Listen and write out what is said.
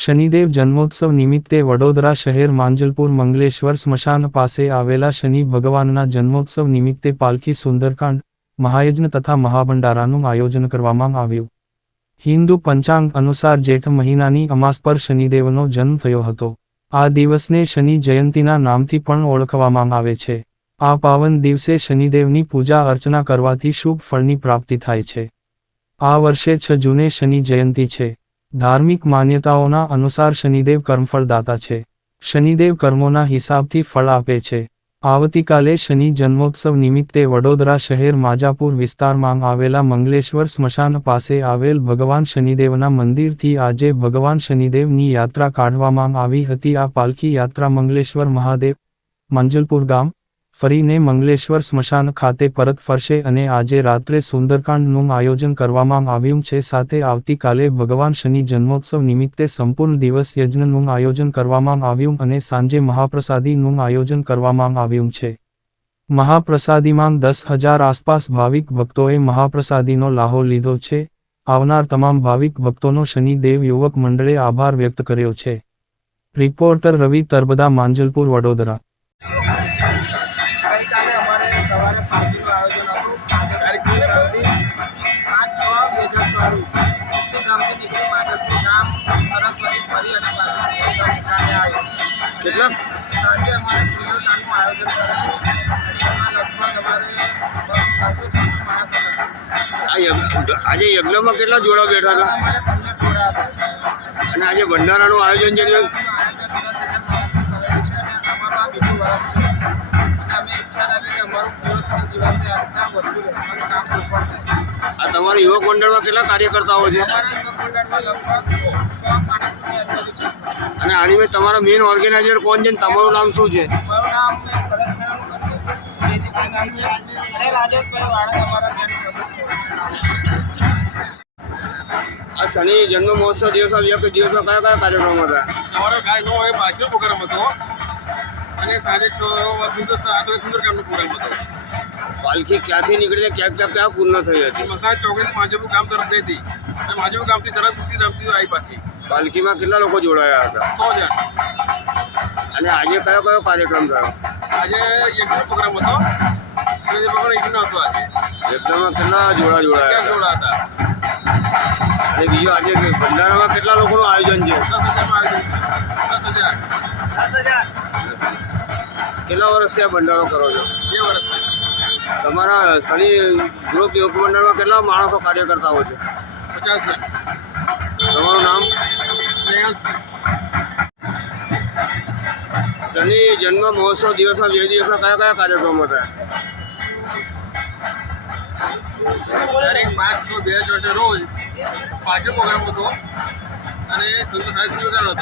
શનિદેવ જન્મોત્સવ નિમિત્તે વડોદરા શહેર માંજલપુર મંગલેશ્વર સ્મશાન પાસે આવેલા શનિ ભગવાનના જન્મોત્સવ નિમિત્તે પાલખી સુંદરકાંડ, મહાયજ્ઞ તથા મહાભંડારાનું આયોજન કરવામાં આવ્યું. હિન્દુ પંચાંગ અનુસાર જેઠ મહિનાની અમાસ પર શનિદેવનો જન્મ થયો હતો. આ દિવસને શનિ જયંતીના નામથી પણ ઓળખવામાં આવે છે. આ પાવન દિવસે શનિદેવની પૂજા અર્ચના કરવાથી શુભ ફળની પ્રાપ્તિ થાય છે. આ વર્ષે છ જૂને શનિ જયંતી છે. ધાર્મિક માન્યતાઓના અનુસાર શનિદેવ કર્મફળદાતા છે. શનિદેવ કર્મોના હિસાબથી ફળ આપે છે. આવતીકાલે શનિ જન્મોત્સવ નિમિત્તે વડોદરા શહેર માજાપુર વિસ્તારમાં આવેલા મંગલેશ્વર સ્મશાન પાસે આવેલ ભગવાન શનિદેવના મંદિરથી આજે ભગવાન શનિદેવની યાત્રા કાઢવામાં આવી હતી. આ પાલખી યાત્રા મંગલેશ્વર મહાદેવ, મંજલપુર ગામ ફરીને મંગલેશ્વર સ્મશાન ખાતે પરત ફરશે અને આજે રાત્રે સુંદરકાંડનું આયોજન કરવામાં આવ્યું છે. સાથે આવતીકાલે ભગવાન શનિ જન્મોત્સવ નિમિત્તે સંપૂર્ણ દિવસ યજ્ઞનું આયોજન કરવામાં આવ્યું અને સાંજે મહાપ્રસાદીનું આયોજન કરવામાં આવ્યું છે. મહાપ્રસાદીમાં દસ હજાર આસપાસ ભાવિક ભક્તોએ મહાપ્રસાદીનો લાહો લીધો છે. આવનાર તમામ ભાવિક ભક્તોનો શનિદેવ યુવક મંડળે આભાર વ્યક્ત કર્યો છે. રિપોર્ટર રવિ તરબદા, માંજલપુર, વડોદરા. સવારે પાર્ટીનું આયોજન હતું. તારીખ બે પાંચ છ બે હજાર ચોવીસ. ગામથી નીકળી માટે ગામ સરસ્વતી ફરી અને પાછળ કેટલા? સાંજે અમારે સુંદરકાંડનું આયોજન કરેલું એમાં લગભગ અમારે આજે યજ્ઞમાં કેટલા જોડા બેઠા હતા? અને આજે ભંડારાનું આયોજન છે આ તમારા યુવક મંડળમાં કેટલા કાર્યકર્તાઓ છે. અને આની તમારા મેઇન ઓર્ગેનાઇઝર કોણ છે તમારું નામ શું છે? આ શનિ જન્મ મહોત્સવ દિવસ આવ્યો કે દિવસમાં કયા કયા કાર્યક્રમો હતા? સવારે ગાય નો બાકીનો પ્રોગ્રામ હતો. અને સાંજે છ વાગે સુંદર સાત વાગે સુંદરકાંડનો પ્રોગ્રામ હતો. પાલખી ક્યાંથી નીકળી જાય ક્યાં ક્યાં ક્યાં પૂર્ણ થઈ હતી? મસાજ ચોકડીથી માજેપુર ગામ તરફ ગઈ હતી. અને માજેપુર ગામથી તરફ મુક્તિધામથી આવી પાછી. પાલખીમાં કેટલા લોકો જોડાયા હતા? સો જણ. અને આજે કયો કયો કાર્યક્રમ થયો? આજે યજ્ઞ પ્રોગ્રામ હતો. ભગવાન યજ્ઞ હતો આજે. યજ્ઞમાં કેટલા જોડા જોડાયા જોડા હતા? અને બીજું આજે ભંડારામાં કેટલા લોકોનું આયોજન છે? દસ હજારનું આયોજન છે. દસ હજાર. કેટલા વર્ષથી આ ભંડારો કરો છો? બે વર્ષથી. તમારા શનિ ગ્રુપ યુવક કેટલા માણસો કાર્યકર્તાઓ છે? પચાસ. તમારું નામ? શનિ જન્મ મહોત્સવ દિવસમાં બે દિવસમાં કયા કયા કાર્યક્રમો હતા તારીખ પાંચ છ બે હજાર રોજ. પાછળ પ્રોગ્રામ હતો અને સંતોષ સાહેબ સ્વીકાર હતો.